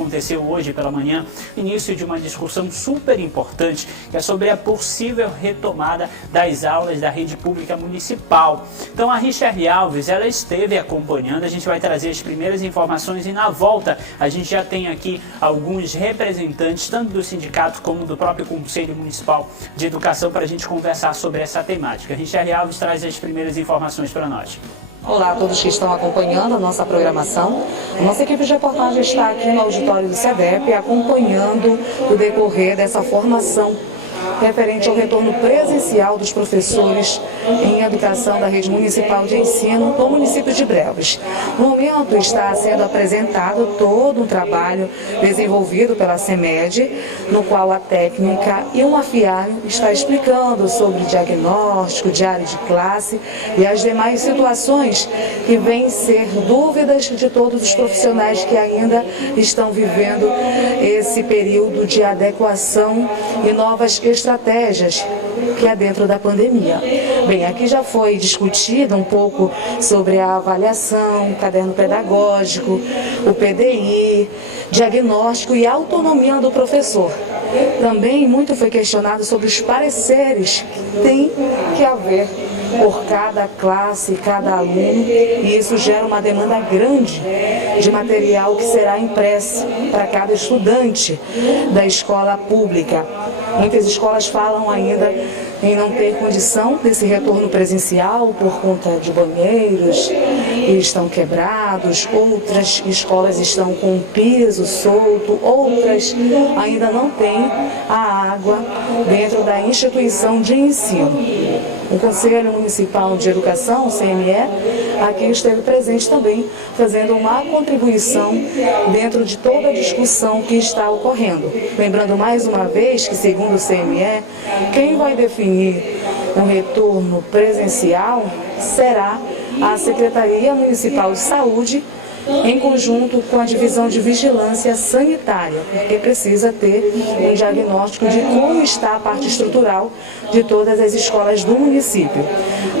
aconteceu hoje pela manhã, início de uma discussão super importante, que é sobre a possível retomada das aulas da rede pública municipal. Então a Richelle Alves, ela esteve acompanhando, a gente vai trazer as primeiras informações e na volta a gente já tem aqui alguns representantes, tanto do sindicato como do próprio Conselho Municipal de Educação, para a gente conversar sobre essa temática. A Richelle Alves traz as primeiras informações para nós. Olá a todos que estão acompanhando a nossa programação. A nossa equipe de reportagem está aqui no auditório do SEDEP acompanhando o decorrer dessa formação referente ao retorno presencial dos professores em educação da rede municipal de ensino no município de Breves. No momento está sendo apresentado todo um trabalho desenvolvido pela CEMED, no qual a técnica e uma FIAR está explicando sobre diagnóstico, diário de classe e as demais situações que vêm ser dúvidas de todos os profissionais que ainda estão vivendo esse período de adequação e novas estratégias que é dentro da pandemia. Bem, aqui já foi discutido um pouco sobre a avaliação, caderno pedagógico, o PDI, diagnóstico e autonomia do professor. Também muito foi questionado sobre os pareceres que tem que haver por cada classe, cada aluno, e isso gera uma demanda grande de material que será impresso para cada estudante da escola pública. Muitas escolas falam ainda em não ter condição desse retorno presencial por conta de banheiros que estão quebrados, outras escolas estão com o piso solto, outras ainda não têm a água dentro da instituição de ensino. O Conselho Municipal de Educação, o CME, aqui esteve presente também, fazendo uma contribuição dentro de toda a discussão que está ocorrendo. Lembrando mais uma vez que, segundo o CME, quem vai definir um retorno presencial será a Secretaria Municipal de Saúde, em conjunto com a Divisão de Vigilância Sanitária, porque precisa ter um diagnóstico de como está a parte estrutural de todas as escolas do município.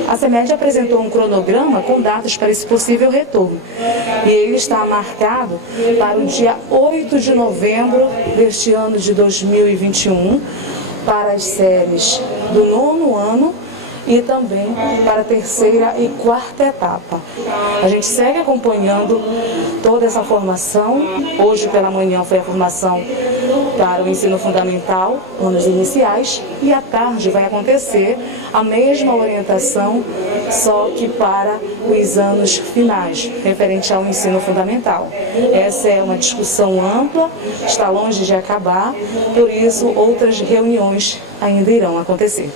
A CEMED apresentou um cronograma com datas para esse possível retorno, e ele está marcado para o dia 8 de novembro deste ano de 2021, para as séries do 9º ano e também para a 3ª e 4ª etapa. A gente segue acompanhando toda essa formação. Hoje pela manhã foi a formação para o ensino fundamental, anos iniciais, e à tarde vai acontecer a mesma orientação, só que para os anos finais, referente ao ensino fundamental. Essa é uma discussão ampla, está longe de acabar, por isso outras reuniões ainda irão acontecer.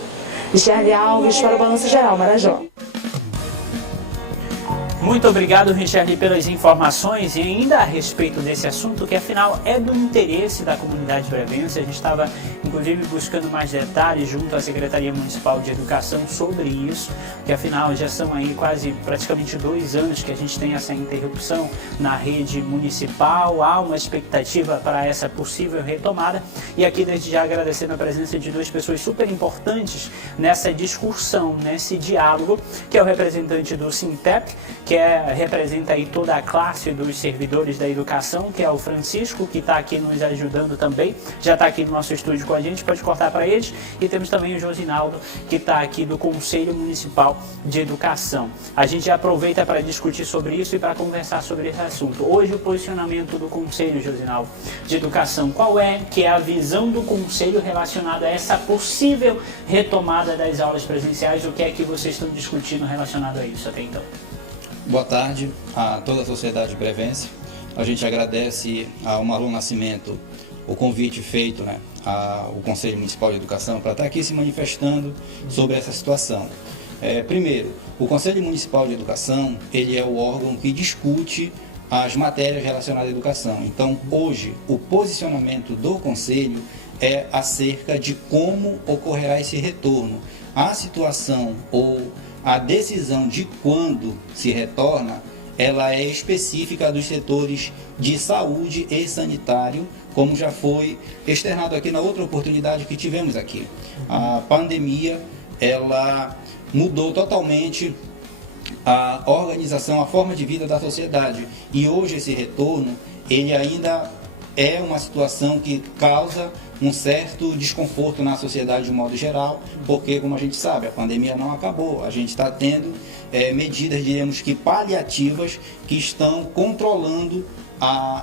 Richelle Alves para o Balanço Geral Marajó. Muito obrigado, Richelle, pelas informações e ainda a respeito desse assunto, que afinal é do interesse da comunidade brevense. A gente estava, inclusive, buscando mais detalhes junto à Secretaria Municipal de Educação sobre isso, que afinal já são aí praticamente 2 anos que a gente tem essa interrupção na rede municipal. Há uma expectativa para essa possível retomada. E aqui, desde já, agradecendo a presença de 2 pessoas super importantes nessa discussão, nesse diálogo, que é o representante do Sintep, que representa aí toda a classe dos servidores da educação, que é o Francisco, que está aqui nos ajudando também, já está aqui no nosso estúdio com a gente, pode cortar para eles, e temos também o Josinaldo, que está aqui do Conselho Municipal de Educação. A gente aproveita para discutir sobre isso e para conversar sobre esse assunto. Hoje o posicionamento do Conselho, Josinaldo, de Educação, qual é que é a visão do Conselho relacionada a essa possível retomada das aulas presenciais? O que é que vocês estão discutindo relacionado a isso até então? Boa tarde a toda a sociedade brevense. A gente agradece ao Marlon Nascimento o convite feito ao Conselho Municipal de Educação para estar aqui se manifestando sobre essa situação. Primeiro, o Conselho Municipal de Educação ele é o órgão que discute as matérias relacionadas à educação. Então, hoje, o posicionamento do Conselho é acerca de como ocorrerá esse retorno. A situação ou a decisão de quando se retorna, ela é específica dos setores de saúde e sanitário, como já foi externado aqui na outra oportunidade que tivemos aqui. A pandemia, ela mudou totalmente a organização, a forma de vida da sociedade. E hoje esse retorno, ele ainda é uma situação que causa um certo desconforto na sociedade de um modo geral, porque, como a gente sabe, a pandemia não acabou, a gente está tendo medidas, diremos que paliativas, que estão controlando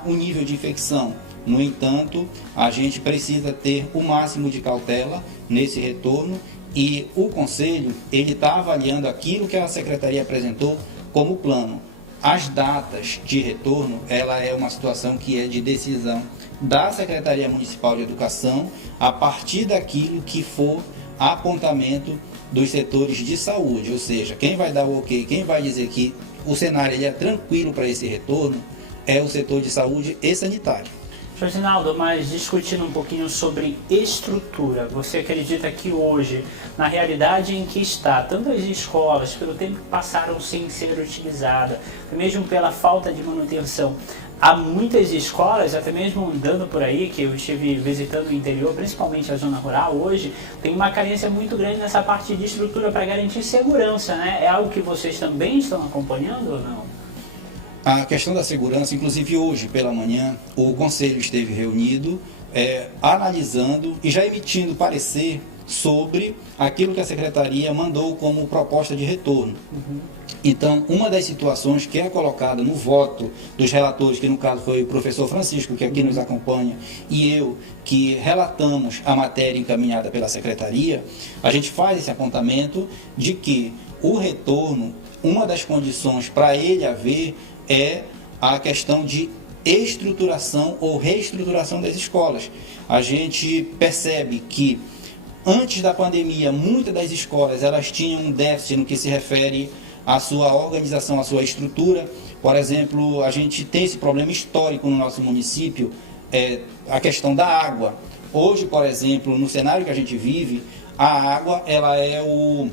o nível de infecção. No entanto, a gente precisa ter o máximo de cautela nesse retorno e o Conselho ele está avaliando aquilo que a Secretaria apresentou como plano. As datas de retorno, ela é uma situação que é de decisão da Secretaria Municipal de Educação a partir daquilo que for apontamento dos setores de saúde, ou seja, quem vai dar o ok, quem vai dizer que o cenário ele é tranquilo para esse retorno é o setor de saúde e sanitário. Josinaldo, mas discutindo um pouquinho sobre estrutura, você acredita que hoje, na realidade em que está, tanto as escolas, pelo tempo que passaram sem ser utilizadas, mesmo pela falta de manutenção, há muitas escolas, até mesmo andando por aí, que eu estive visitando o interior, principalmente a zona rural, hoje tem uma carência muito grande nessa parte de estrutura para garantir segurança, né? É algo que vocês também estão acompanhando ou não? A questão da segurança, inclusive hoje pela manhã, o Conselho esteve reunido, analisando e já emitindo parecer sobre aquilo que a Secretaria mandou como proposta de retorno. Então, uma das situações que é colocada no voto dos relatores, que no caso foi o professor Francisco, que aqui nos acompanha, e eu, que relatamos a matéria encaminhada pela Secretaria, a gente faz esse apontamento de que o retorno, uma das condições para ele haver é a questão de estruturação ou reestruturação das escolas. A gente percebe que antes da pandemia, muitas das escolas elas tinham um déficit no que se refere à sua organização, à sua estrutura. Por exemplo, a gente tem esse problema histórico no nosso município, a questão da água. Hoje, por exemplo, no cenário que a gente vive, a água ela é um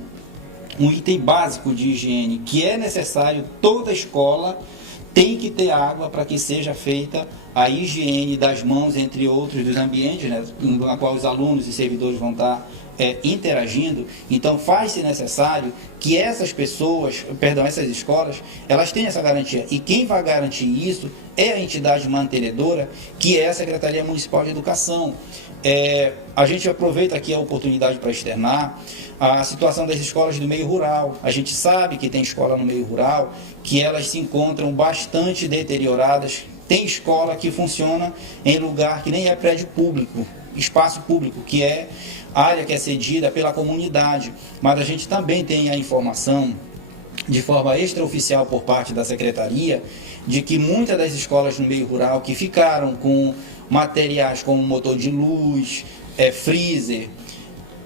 item básico de higiene, que é necessário, toda escola tem que ter água para que seja feita a higiene das mãos, entre outros, dos ambientes, né, na qual os alunos e servidores vão estar interagindo. Então faz-se necessário que essas escolas, elas tenham essa garantia. E quem vai garantir isso é a entidade mantenedora, que é a Secretaria Municipal de Educação. A gente aproveita aqui a oportunidade para externar a situação das escolas do meio rural. A gente sabe que tem escola no meio rural que elas se encontram bastante deterioradas. Tem escola que funciona em lugar que nem é prédio público, espaço público, que é área que é cedida pela comunidade. Mas a gente também tem a informação, de forma extraoficial por parte da Secretaria, de que muitas das escolas no meio rural que ficaram com materiais como motor de luz, freezer,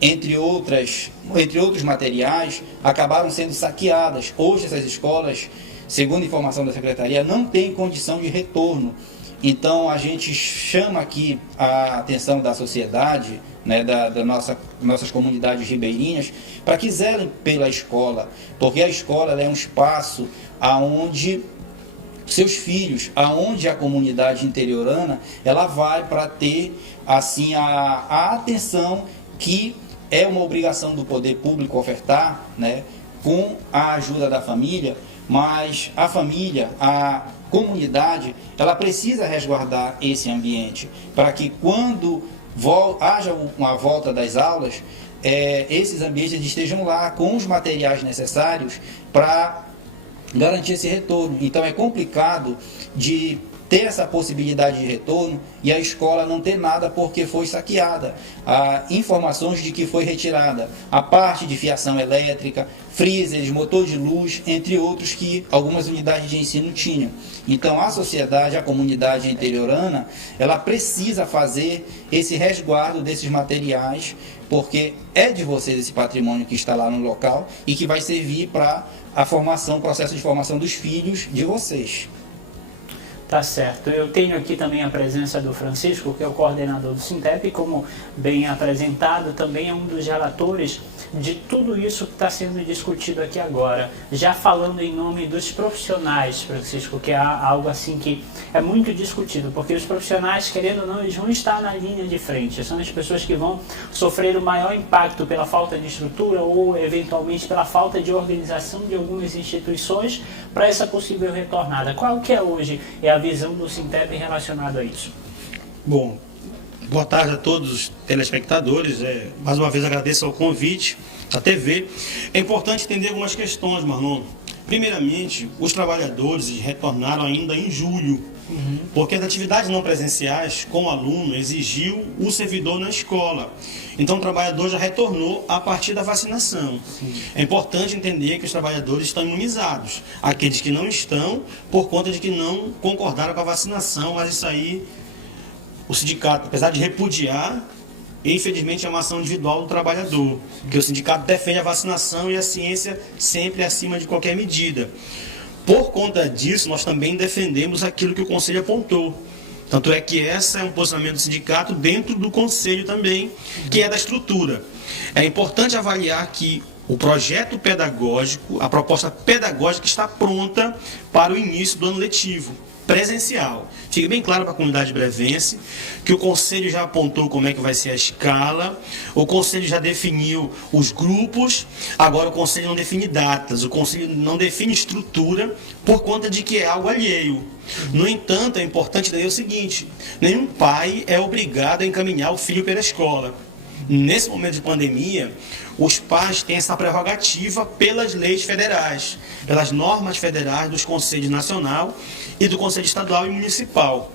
entre outros materiais, acabaram sendo saqueadas. Hoje essas escolas, segundo a informação da Secretaria, não têm condição de retorno. Então a gente chama aqui a atenção da sociedade, né, nossas comunidades ribeirinhas, para que zelem pela escola, porque a escola é um espaço aonde seus filhos, aonde a comunidade interiorana, ela vai para ter assim a atenção que é uma obrigação do poder público ofertar, né, com a ajuda da família, mas a família, a comunidade, ela precisa resguardar esse ambiente para que quando haja uma volta das aulas, esses ambientes estejam lá com os materiais necessários para garantir esse retorno. Então é complicado de ter essa possibilidade de retorno e a escola não ter nada porque foi saqueada. Há informações de que foi retirada a parte de fiação elétrica, freezers, motor de luz, entre outros que algumas unidades de ensino tinham. Então a sociedade, a comunidade interiorana, ela precisa fazer esse resguardo desses materiais, porque é de vocês esse patrimônio que está lá no local e que vai servir para a formação, o processo de formação dos filhos de vocês. Tá certo. Eu tenho aqui também a presença do Francisco, que é o coordenador do Sintep, como bem apresentado, também é um dos relatores de tudo isso que está sendo discutido aqui agora. Já falando em nome dos profissionais, Francisco, que é algo assim que é muito discutido, porque os profissionais, querendo ou não, eles vão estar na linha de frente. São as pessoas que vão sofrer o maior impacto pela falta de estrutura ou, eventualmente, pela falta de organização de algumas instituições para essa possível retornada. Qual que é hoje a visão do Sintep relacionado a isso? Bom, boa tarde a todos os telespectadores. Mais uma vez agradeço ao convite da TV. É importante entender algumas questões, Marlon. Primeiramente, os trabalhadores retornaram ainda em julho, porque as atividades não presenciais com o aluno exigiu o servidor na escola. Então o trabalhador já retornou a partir da vacinação. É importante entender que os trabalhadores estão imunizados. Aqueles que não estão, por conta de que não concordaram com a vacinação, mas isso aí o sindicato, apesar de repudiar, infelizmente é uma ação individual do trabalhador, porque o sindicato defende a vacinação e a ciência sempre acima de qualquer medida. Por conta disso, nós também defendemos aquilo que o Conselho apontou. Tanto é que esse é um posicionamento do sindicato dentro do Conselho também, que é da estrutura. É importante avaliar que o projeto pedagógico, a proposta pedagógica está pronta para o início do ano letivo presencial. Fica bem claro para a comunidade brevense que o Conselho já apontou como é que vai ser a escala, o Conselho já definiu os grupos, agora o Conselho não define datas, o Conselho não define estrutura por conta de que é algo alheio. No entanto, é importante dizer o seguinte: nenhum pai é obrigado a encaminhar o filho pela escola. Nesse momento de pandemia, os pais têm essa prerrogativa pelas leis federais, pelas normas federais dos Conselhos Nacional e do Conselho Estadual e Municipal.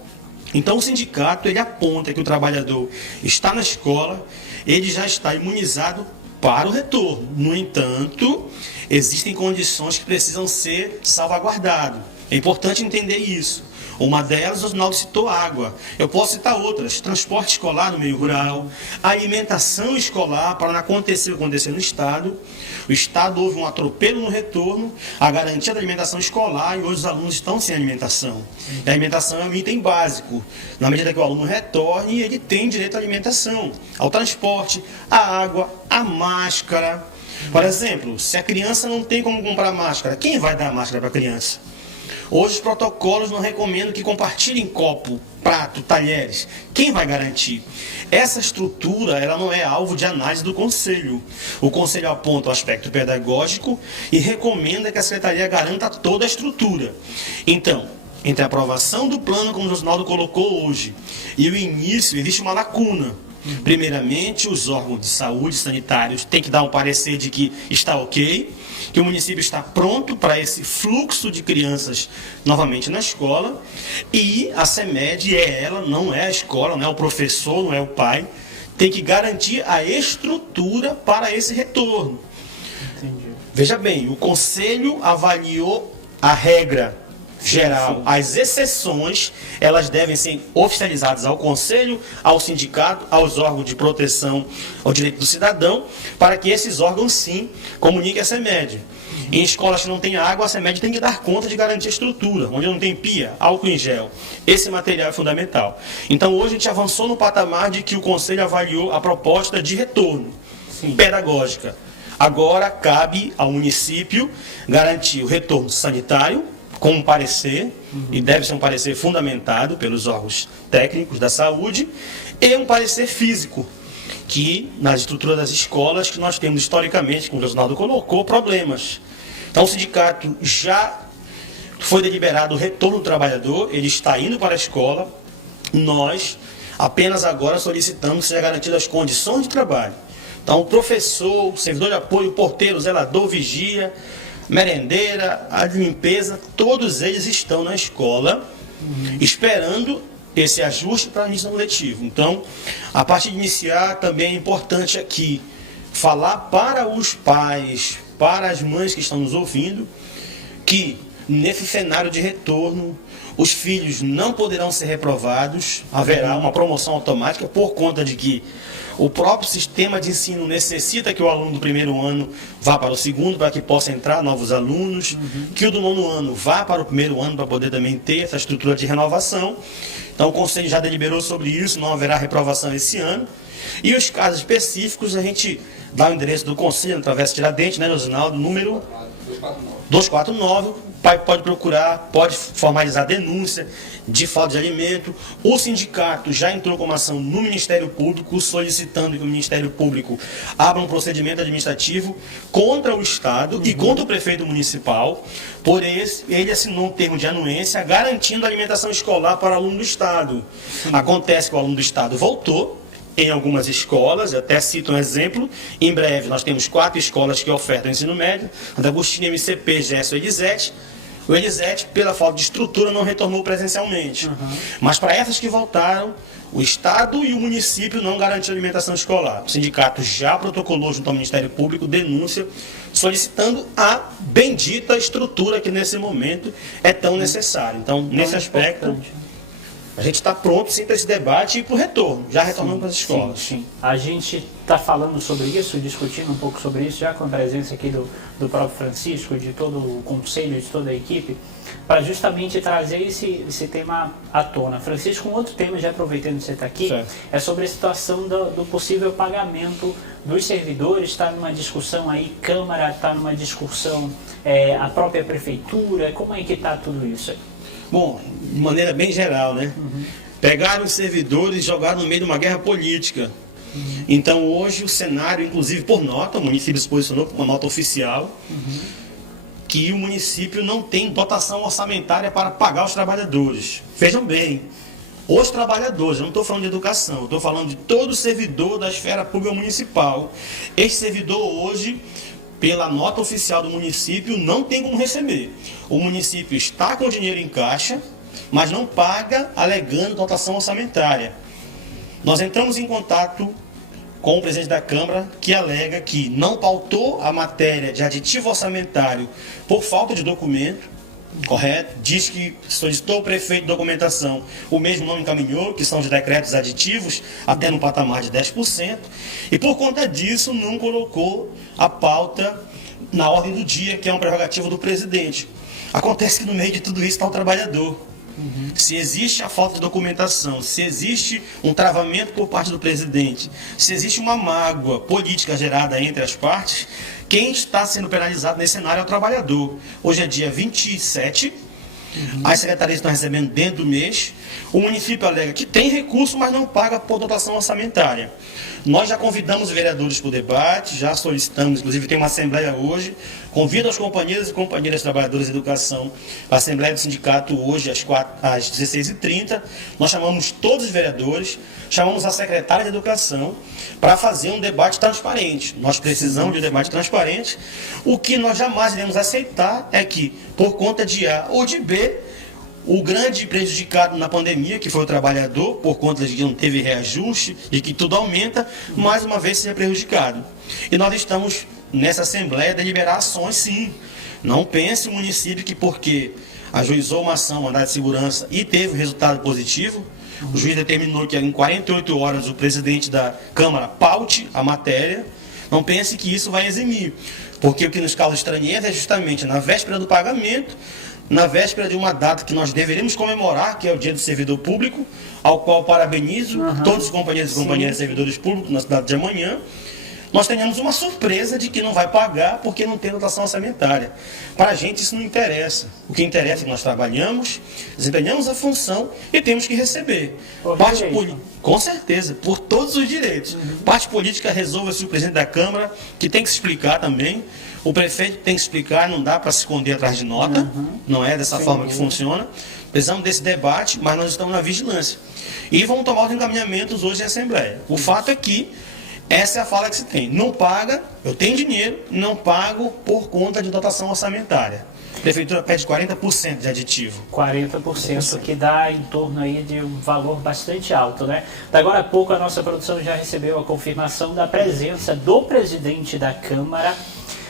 Então o sindicato ele aponta que o trabalhador está na escola, ele já está imunizado para o retorno. No entanto, existem condições que precisam ser salvaguardadas. É importante entender isso. Uma delas, o Osnaldo citou água. Eu posso citar outras: transporte escolar no meio rural, alimentação escolar, para não acontecer o que aconteceu no Estado. O Estado houve um atropelo no retorno, a garantia da alimentação escolar, e hoje os alunos estão sem alimentação. E a alimentação é um item básico. Na medida que o aluno retorne, ele tem direito à alimentação, ao transporte, à água, à máscara. Por exemplo, se a criança não tem como comprar máscara, quem vai dar máscara para a criança? Hoje os protocolos não recomendam que compartilhem copo, prato, talheres. Quem vai garantir? Essa estrutura ela não é alvo de análise do Conselho. O Conselho aponta o aspecto pedagógico e recomenda que a Secretaria garanta toda a estrutura. Então, entre a aprovação do plano, como o Osnaldo colocou hoje, e o início, existe uma lacuna. Primeiramente, os órgãos de saúde sanitários têm que dar um parecer de que está ok, que o município está pronto para esse fluxo de crianças novamente na escola, e a CEMED ela, não é a escola, não é o professor, não é o pai, tem que garantir a estrutura para esse retorno. Entendi. Veja bem, o Conselho avaliou a regra geral. As exceções, elas devem ser oficializadas ao Conselho, ao sindicato, aos órgãos de proteção ao direito do cidadão, para que esses órgãos, sim, comuniquem a CEMED. Em escolas que não tem água, a CEMED tem que dar conta de garantir a estrutura. Onde não tem pia, álcool em gel. Esse material é fundamental. Então, hoje a gente avançou no patamar de que o Conselho avaliou a proposta de retorno pedagógica. Agora, cabe ao município garantir o retorno sanitário, com um parecer, e deve ser um parecer fundamentado pelos órgãos técnicos da saúde, e um parecer físico, que nas estruturas das escolas que nós temos historicamente, como o Osnaldo colocou, problemas. Então o sindicato já foi deliberado o retorno do trabalhador, ele está indo para a escola, nós apenas agora solicitamos que sejam garantidas as condições de trabalho. Então o professor, o servidor de apoio, o porteiro, o zelador, vigia, merendeira, a limpeza, todos eles estão na escola esperando esse ajuste para a início do ano letivo. Então, a partir de iniciar, também é importante aqui falar para os pais, para as mães que estão nos ouvindo, que nesse cenário de retorno, os filhos não poderão ser reprovados, haverá uma promoção automática por conta de que o próprio sistema de ensino necessita que o aluno do primeiro ano vá para o segundo para que possa entrar novos alunos, que o do nono ano vá para o primeiro ano para poder também ter essa estrutura de renovação. Então o Conselho já deliberou sobre isso, não haverá reprovação esse ano. E os casos específicos a gente dá o endereço do Conselho, através de Tiradentes, né, Osnaldo, número 249, pai pode procurar, pode formalizar denúncia de falta de alimento. O sindicato já entrou com uma ação no Ministério Público, solicitando que o Ministério Público abra um procedimento administrativo contra o Estado e contra o prefeito municipal. Por isso, ele assinou um termo de anuência garantindo a alimentação escolar para o aluno do Estado. Acontece que o aluno do Estado voltou em algumas escolas, eu até cito um exemplo. Em breve nós temos 4 escolas que ofertam ensino médio: Santa Agostinho, MCP, Gesso e Elisete. O Elisete, pela falta de estrutura, não retornou presencialmente. Mas para essas que voltaram, o Estado e o município não garantiram alimentação escolar. O sindicato já protocolou junto ao Ministério Público denúncia solicitando a bendita estrutura que nesse momento é tão necessária. Então, nesse aspecto, a gente está pronto sim para esse debate e para o retorno. Já retornamos para as escolas. Sim. A gente está falando sobre isso, discutindo um pouco sobre isso, já com a presença aqui do próprio Francisco, de todo o conselho, de toda a equipe, para justamente trazer esse tema à tona. Francisco, um outro tema, já aproveitando que você está aqui, é sobre a situação do possível pagamento dos servidores. Está numa discussão aí, Câmara, está numa discussão a própria Prefeitura. Como é que está tudo isso aí? Bom, de maneira bem geral, né? Pegaram os servidores e jogaram no meio de uma guerra política. Então hoje o cenário, inclusive por nota, o município se posicionou com uma nota oficial, que o município não tem dotação orçamentária para pagar os trabalhadores. Vejam bem, os trabalhadores, eu não estou falando de educação, eu estou falando de todo servidor da esfera pública municipal. Esse servidor hoje, pela nota oficial do município, não tem como receber. O município está com dinheiro em caixa, mas não paga, alegando dotação orçamentária. Nós entramos em contato com o presidente da Câmara, que alega que não pautou a matéria de aditivo orçamentário por falta de documento, correto? Diz que solicitou ao prefeito documentação, o mesmo não encaminhou, que são os decretos aditivos, até no patamar de 10%, e por conta disso não colocou a pauta na ordem do dia, que é uma prerrogativa do presidente. Acontece que no meio de tudo isso está o trabalhador. Se existe a falta de documentação, se existe um travamento por parte do presidente, se existe uma mágoa política gerada entre as partes, quem está sendo penalizado nesse cenário é o trabalhador. Hoje é dia 27, as secretarias estão recebendo dentro do mês, o município alega que tem recurso, mas não paga por dotação orçamentária. Nós já convidamos os vereadores para o debate, já solicitamos, inclusive tem uma assembleia hoje, convido os companheiros e companheiras trabalhadoras de educação para a assembleia do sindicato hoje às 16h30, nós chamamos todos os vereadores, chamamos a secretária de educação para fazer um debate transparente. Nós precisamos de um debate transparente. O que nós jamais iremos aceitar é que, por conta de A ou de B, o grande prejudicado na pandemia, que foi o trabalhador, por conta de que não teve reajuste e que tudo aumenta, mais uma vez seja prejudicado. E nós estamos nessa Assembleia deliberar ações, sim. Não pense o município que porque ajuizou uma ação, mandado de segurança e teve resultado positivo, o juiz determinou que em 48 horas o presidente da Câmara paute a matéria. Não pense que isso vai eximir, porque o que nos causa estranheza é justamente na véspera do pagamento, na véspera de uma data que nós deveríamos comemorar, que é o Dia do Servidor Público, ao qual parabenizo todos os companheiros e companheiras servidores públicos na cidade de amanhã, nós tenhamos uma surpresa de que não vai pagar porque não tem dotação orçamentária. Para a gente isso não interessa. O que interessa é que nós trabalhamos, desempenhamos a função e temos que receber. Com certeza, por todos os direitos. Parte política resolva-se o presidente da Câmara, que tem que se explicar também. O prefeito tem que explicar, não dá para se esconder atrás de nota, não é dessa forma que funciona. Precisamos desse debate, mas nós estamos na vigilância. E vamos tomar os encaminhamentos hoje em Assembleia. O fato é que essa é a fala que se tem. Não paga, eu tenho dinheiro, não pago por conta de dotação orçamentária. A Prefeitura pede 40% de aditivo. 40%, que dá em torno aí de um valor bastante alto, né? Agora há pouco a nossa produção já recebeu a confirmação da presença do presidente da Câmara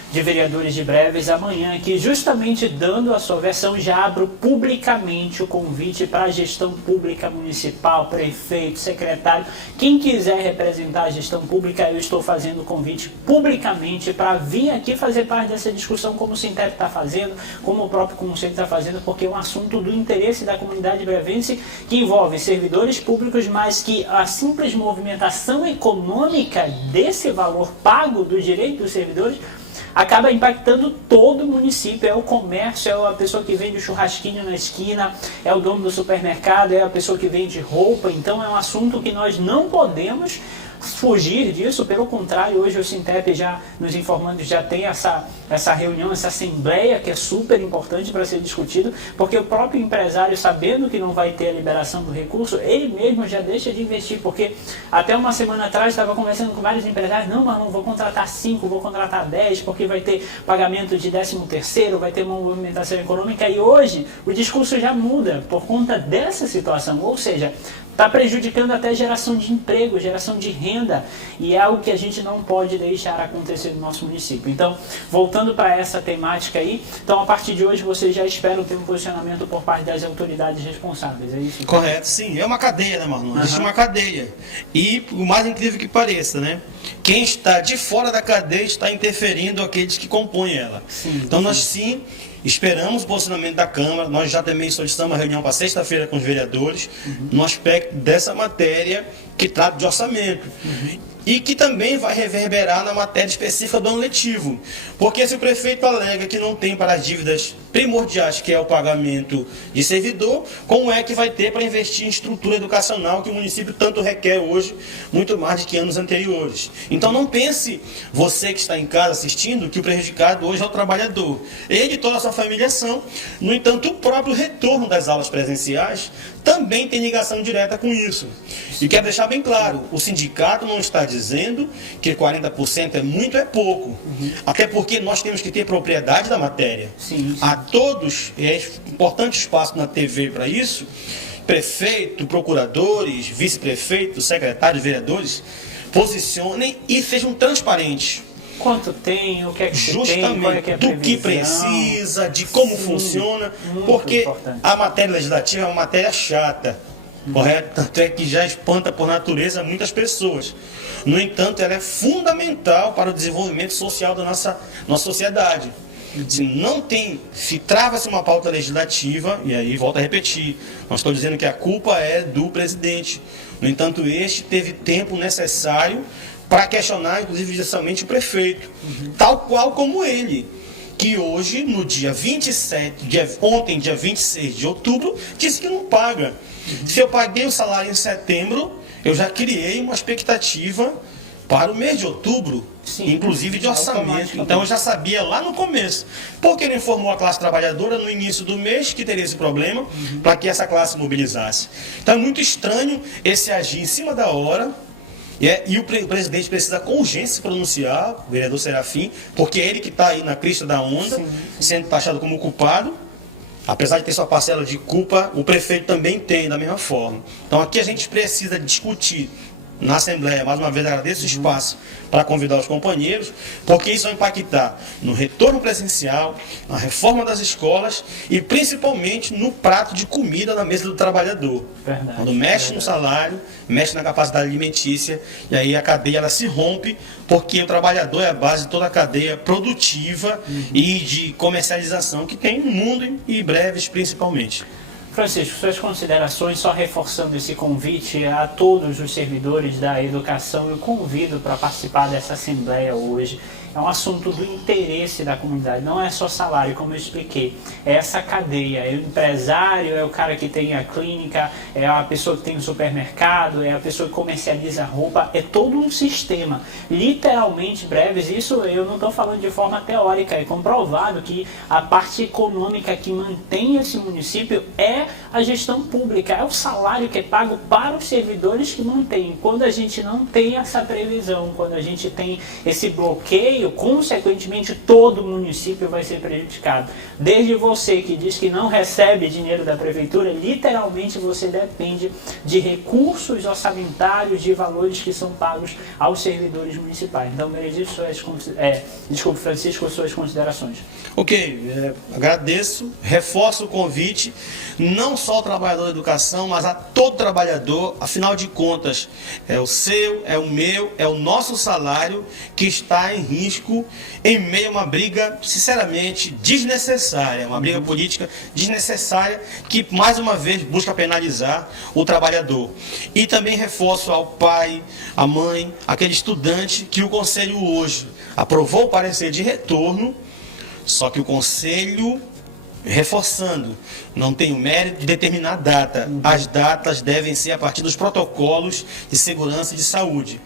de Vereadores de Breves amanhã aqui, justamente dando a sua versão. Já abro publicamente o convite para a gestão pública municipal, prefeito, secretário, quem quiser representar a gestão pública, eu estou fazendo o convite publicamente para vir aqui fazer parte dessa discussão, como o Sintep está fazendo, como o próprio Conselho está fazendo, porque é um assunto do interesse da comunidade brevense, que envolve servidores públicos, mas que a simples movimentação econômica desse valor pago do direito dos servidores acaba impactando todo o município. É o comércio, é a pessoa que vende o churrasquinho na esquina, é o dono do supermercado, é a pessoa que vende roupa. Então é um assunto que nós não podemos fugir disso. Pelo contrário, hoje o Sintep já nos informando, já tem essa reunião, essa assembleia que é super importante para ser discutido, porque o próprio empresário, sabendo que não vai ter a liberação do recurso, ele mesmo já deixa de investir, porque até uma semana atrás estava conversando com vários empresários, não, mas não vou contratar 5, vou contratar 10, porque vai ter pagamento de 13º, vai ter uma movimentação econômica, e hoje o discurso já muda por conta dessa situação, ou seja, está prejudicando até a geração de emprego, geração de renda, e é algo que a gente não pode deixar acontecer no nosso município. Então, voltando para essa temática aí, então a partir de hoje vocês já esperam ter um posicionamento por parte das autoridades responsáveis, é isso? Correto, sim. É uma cadeia, né, Marlon? Existe uma cadeia. E, o mais incrível que pareça, né? Quem está de fora da cadeia está interferindo aqueles que compõem ela. Sim, então, nós sim esperamos o posicionamento da Câmara. Nós já também solicitamos uma reunião para sexta-feira com os vereadores, no aspecto dessa matéria que trata de orçamento. E que também vai reverberar na matéria específica do ano letivo. Porque se o prefeito alega que não tem para as dívidas primordiais, que é o pagamento de servidor, como é que vai ter para investir em estrutura educacional que o município tanto requer hoje, muito mais do que anos anteriores? Então não pense, você que está em casa assistindo, que o prejudicado hoje é o trabalhador. Ele e toda a sua família são. No entanto, o próprio retorno das aulas presenciais também tem ligação direta com isso. E quero deixar bem claro, o sindicato não está dizendo que 40% é muito, é pouco. Até porque nós temos que ter propriedade da matéria. Sim. A todos, e é importante espaço na TV para isso, prefeito, procuradores, vice-prefeitos, secretários, vereadores, posicionem e sejam transparentes. Quanto tem, o que é que justamente tem, que é a do que previsão, precisa, de como funciona, porque importante. a matéria legislativa é uma matéria chata, correto? Tanto é que já espanta por natureza muitas pessoas. No entanto, ela é fundamental para o desenvolvimento social da nossa sociedade. Se trava-se uma pauta legislativa, e aí volto a repetir, nós estamos dizendo que a culpa é do presidente. No entanto, este teve tempo necessário para questionar, inclusive, justamente o prefeito, tal qual como ele, que hoje, no dia 27, ontem, dia 26 de outubro, disse que não paga. Se eu paguei o salário em setembro, eu já criei uma expectativa para o mês de outubro, sim, inclusive de orçamento. Então eu já sabia lá no começo. Porque ele informou a classe trabalhadora no início do mês que teria esse problema, para que essa classe mobilizasse. Então é muito estranho esse agir em cima da hora. E o presidente precisa com urgência se pronunciar, o vereador Serafim, porque é ele que está aí na crista da onda, sendo taxado como culpado. Apesar de ter sua parcela de culpa, o prefeito também tem, da mesma forma. Então aqui a gente precisa discutir na Assembleia, mais uma vez agradeço o espaço para convidar os companheiros, porque isso vai impactar no retorno presencial, na reforma das escolas e principalmente no prato de comida na mesa do trabalhador. Verdade, quando mexe no salário, mexe na capacidade alimentícia, e aí a cadeia ela se rompe, porque o trabalhador é a base de toda a cadeia produtiva e de comercialização que tem no mundo e breves principalmente. Francisco, suas considerações, só reforçando esse convite a todos os servidores da educação, eu convido para participar dessa assembleia hoje. É um assunto do interesse da comunidade, não é só salário, como eu expliquei, é essa cadeia, é o empresário, é o cara que tem a clínica, é a pessoa que tem o supermercado, é a pessoa que comercializa roupa, é todo um sistema, literalmente, breves, isso eu não estou falando de forma teórica, é comprovado que a parte econômica que mantém esse município é a gestão pública, é o salário que é pago para os servidores que mantêm. Quando a gente não tem essa previsão, quando a gente tem esse bloqueio, consequentemente todo o município vai ser prejudicado. Desde você que diz que não recebe dinheiro da prefeitura, literalmente você depende de recursos orçamentários, de valores que são pagos aos servidores municipais. Então, Benedito, Francisco, suas considerações. Ok, agradeço, reforço o convite, não só ao trabalhador da educação, mas a todo trabalhador, afinal de contas, é o seu, é o meu, é o nosso salário que está em risco risco em meio a uma briga, sinceramente, desnecessária, uma briga política desnecessária que, mais uma vez, busca penalizar o trabalhador. E também reforço ao pai, à mãe, aquele estudante que o Conselho hoje aprovou o parecer de retorno, só que o Conselho, reforçando, não tem o mérito de determinar a data. As datas devem ser a partir dos protocolos de segurança e de saúde.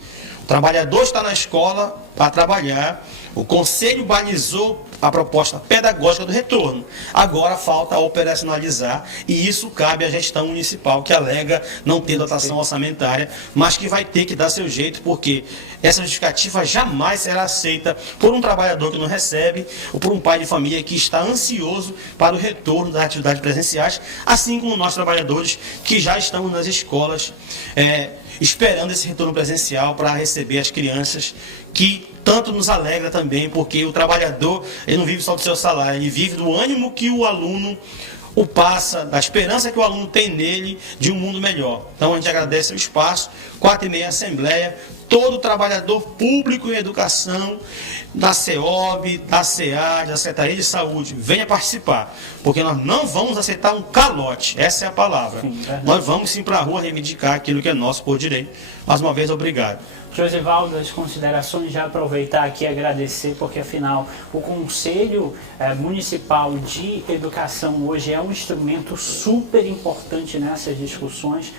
O trabalhador está na escola para trabalhar, o Conselho balizou a proposta pedagógica do retorno. Agora falta operacionalizar, e isso cabe à gestão municipal, que alega não ter dotação orçamentária, mas que vai ter que dar seu jeito, porque essa justificativa jamais será aceita por um trabalhador que não recebe, ou por um pai de família que está ansioso para o retorno das atividades presenciais, assim como nós trabalhadores que já estamos nas escolas, esperando esse retorno presencial para receber as crianças, que tanto nos alegra também, porque o trabalhador, ele não vive só do seu salário, ele vive do ânimo que o aluno o passa, da esperança que o aluno tem nele de um mundo melhor. Então a gente agradece o espaço, 4h30 Assembleia, todo trabalhador público em educação, da CEOB, da SEAD, da Secretaria de Saúde, venha participar, porque nós não vamos aceitar um calote, essa é a palavra. Sim, nós vamos sim para a rua reivindicar aquilo que é nosso por direito. Mais uma vez, obrigado. Josivaldo, as considerações, já aproveitar aqui e agradecer, porque afinal o Conselho Municipal de Educação hoje é um instrumento super importante nessas discussões.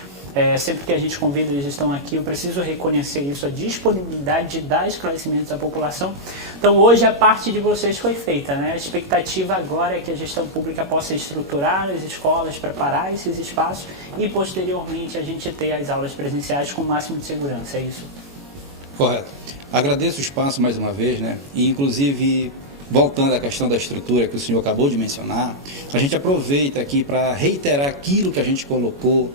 Sempre que a gente convida, eles estão aqui, eu preciso reconhecer isso, a disponibilidade de dar esclarecimentos à população. Então hoje a parte de vocês foi feita, né? A expectativa agora é que a gestão pública possa estruturar as escolas, preparar esses espaços e posteriormente a gente ter as aulas presenciais com o máximo de segurança, é isso? Correto. Agradeço o espaço mais uma vez, né? E inclusive, voltando à questão da estrutura que o senhor acabou de mencionar, a gente aproveita aqui para reiterar aquilo que a gente colocou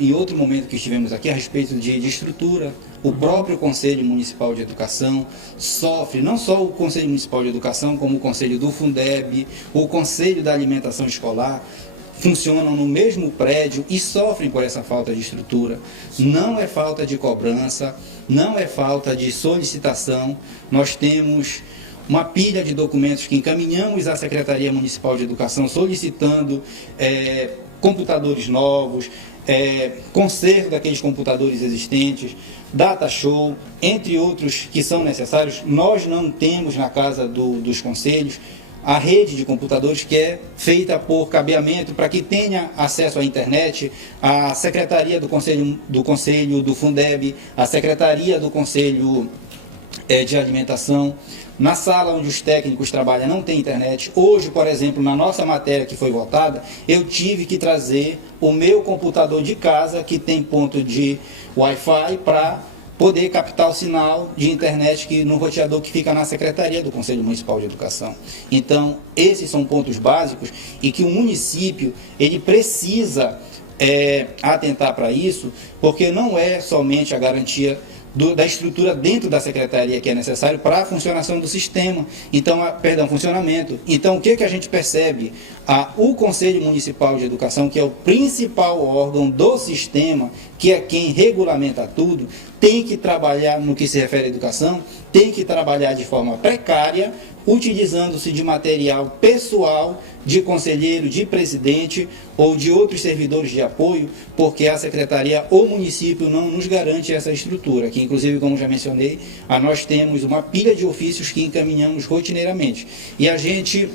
em outro momento que estivemos aqui, a respeito de estrutura. O próprio Conselho Municipal de Educação sofre, não só o Conselho Municipal de Educação, como o Conselho do Fundeb, o Conselho da Alimentação Escolar, funcionam no mesmo prédio e sofrem por essa falta de estrutura. Não é falta de cobrança, não é falta de solicitação. Nós temos uma pilha de documentos que encaminhamos à Secretaria Municipal de Educação solicitando computadores novos, conserto daqueles computadores existentes, data show, entre outros que são necessários. Nós não temos na casa dos conselhos a rede de computadores que é feita por cabeamento para que tenha acesso à internet. A Secretaria do Conselho do Fundeb, a Secretaria do Conselho de Alimentação. Na sala onde os técnicos trabalham não tem internet. Hoje, por exemplo, na nossa matéria que foi votada, eu tive que trazer o meu computador de casa, que tem ponto de Wi-Fi, para poder captar o sinal de internet no roteador que fica na Secretaria do Conselho Municipal de Educação. Então, esses são pontos básicos e que o município ele precisa atentar para isso, porque não é somente a garantia da estrutura dentro da secretaria que é necessário para a funcionação do sistema, funcionamento. Então, o que a gente percebe? O Conselho Municipal de Educação, que é o principal órgão do sistema, que é quem regulamenta tudo, tem que trabalhar no que se refere à educação, tem que trabalhar de forma precária, utilizando-se de material pessoal de conselheiro, de presidente ou de outros servidores de apoio, porque a secretaria ou município não nos garante essa estrutura, que inclusive, como já mencionei, nós temos uma pilha de ofícios que encaminhamos rotineiramente. E a gente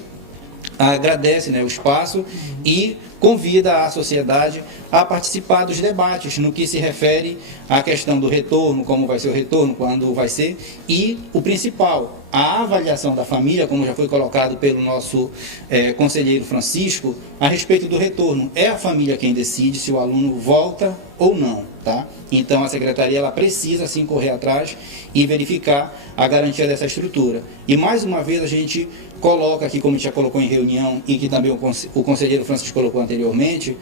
agradece, o espaço e convida a sociedade a participar dos debates no que se refere à questão do retorno, como vai ser o retorno, quando vai ser, e o principal, a avaliação da família, como já foi colocado pelo nosso conselheiro Francisco, a respeito do retorno. É a família quem decide se o aluno volta ou não, tá? Então a secretaria ela precisa sim correr atrás e verificar a garantia dessa estrutura. E mais uma vez a gente coloca aqui, como a gente já colocou em reunião e que também o conselheiro Francisco colocou anteriormente,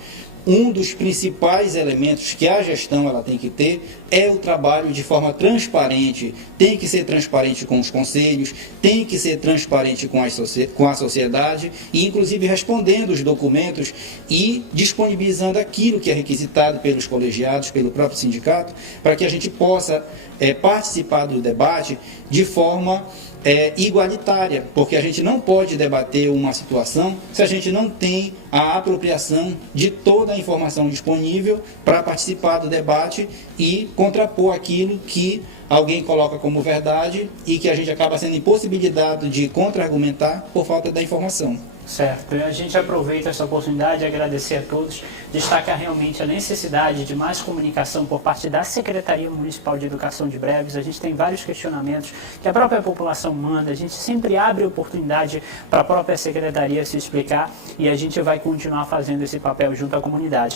um dos principais elementos que a gestão ela tem que ter é o trabalho de forma transparente. Tem que ser transparente com os conselhos, tem que ser transparente com a sociedade e, inclusive, respondendo os documentos e disponibilizando aquilo que é requisitado pelos colegiados, pelo próprio sindicato, para que a gente possa participar do debate de forma igualitária, porque a gente não pode debater uma situação se a gente não tem a apropriação de toda a informação disponível para participar do debate e contrapor aquilo que alguém coloca como verdade e que a gente acaba sendo impossibilitado de contra-argumentar por falta da informação. Certo, e a gente aproveita essa oportunidade de agradecer a todos, destacar realmente a necessidade de mais comunicação por parte da Secretaria Municipal de Educação de Breves. A gente tem vários questionamentos que a própria população manda, a gente sempre abre oportunidade para a própria Secretaria se explicar e a gente vai continuar fazendo esse papel junto à comunidade.